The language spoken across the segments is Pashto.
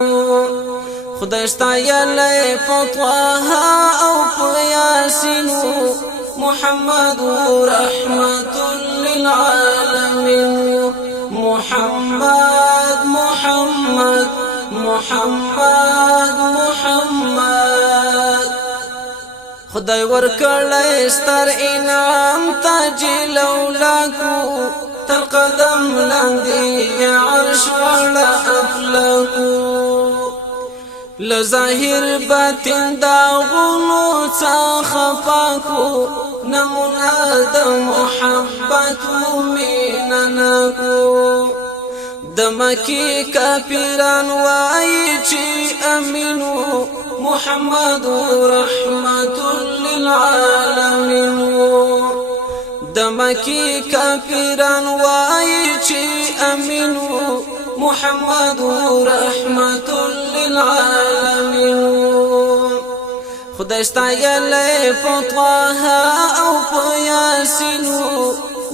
خدای ستایلی په طه او په یاسین محمد رحمت للعالمین محمد محمد محمد محمد خدای ورکړی ستر انعام تاج لولاکو تر قدم لاندې عرش والا افلاکو لظاهر باطن دا غنو څخه پاکو نمونه د محبت مینناکو د مکی کافران وایي چې امینو محمد رحمت للعالمین د مکی کافران وایي چې امینو محمد رحمت للعالمین خدای ستایلی په طه او په یاسین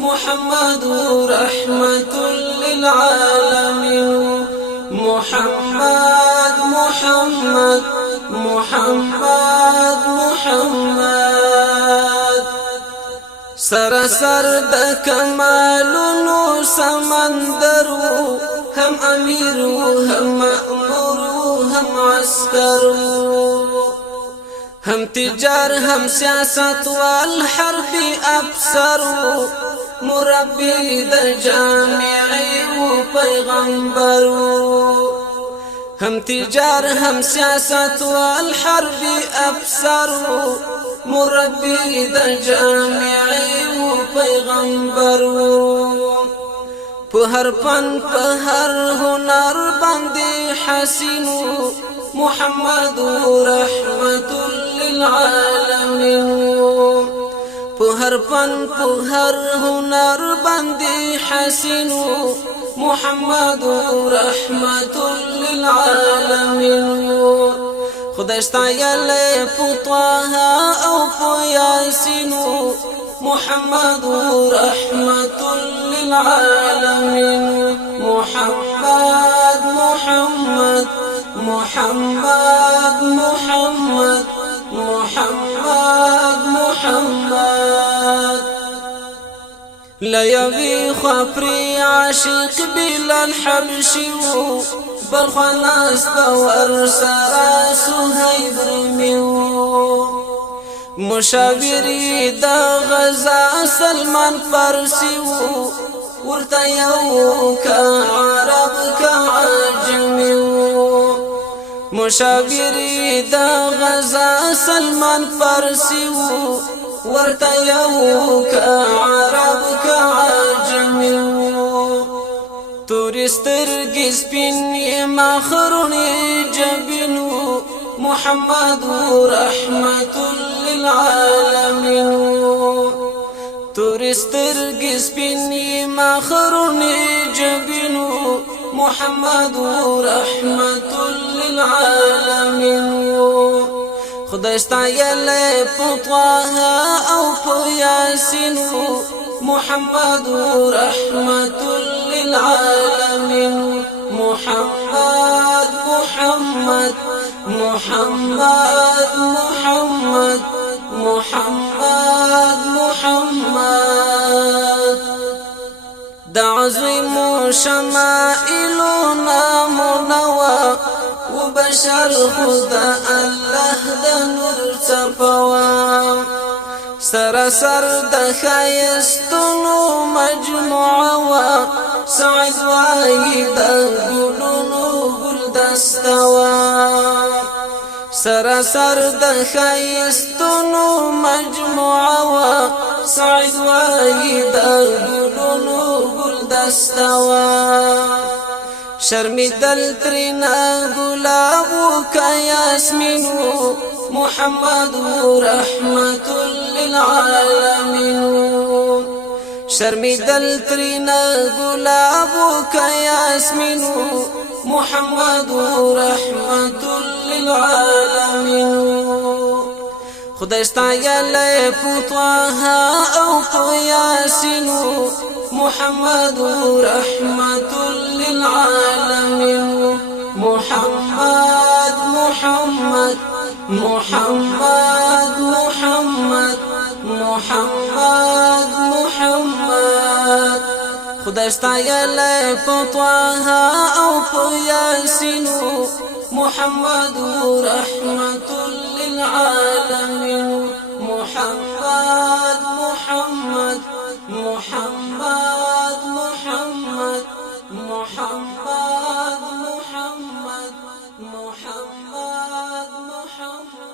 محمد رحمت للعالمین محمد محمد محمد محمد سراسر د کمالونو سمندرو هم امیر هم مأمور هم عسكر هم تجار هم سیاست والحرب افسر مربی د جامعی و پیغمبر هم تجار هم سیاست والحرب افسر مربی د جامعی و پیغمبر په هر فن په هر هنر باندې حسین محمد رحمت للعالمین په هر فن په هر هنر باندې حسین محمد رحمت للعالمین خدای ستایلی په طه او په یاسین محمد رحمت للعالمين محمد محمد محمد محمد محمد محمد لا يبي خفري عاشق بلال حبشي بل خلاص باور سرا سهيب رميو مشاوری د غزا سلمان فارسی ورته یو کا عرب کا عجمی مشاوری د غزا سلمان فارسی ورته یو کا عرب کا عجمی تورستر گسپین مخرونی جبینو محمد رحمت للعالمين تورستر گسپینی مخرونی جبینو محمد رحمت للعالمين خدای ستایلی په طه او په یاسین محمد رحمت للعالمين محمد محمد محمد محمد محمد محمد د عظیم شمائلنا منوى وبشر خدا الله د نور صفوا سراسر د خیستونو مجموعه سعد وای د ګلونو ګلدستوا سراسر د خیستونو مجموعه سعد وای د ګلونو ګلدستوا شرمی دل ترنا گلابو کا یاسمینو محمد رحمت للعالمین شرمی دل ترنا گلابو کا یاسمینو محمد رحمت للعالمین خدای ستایلی په طه او په یاسین محمد رحمت للعالمين محمد محمد محمد محمد محمد محمد خدای ستایلی په طه او په یاسین محمد رحمت للعالمین محمد محمد محمد محمد محمد محمد محمد محمد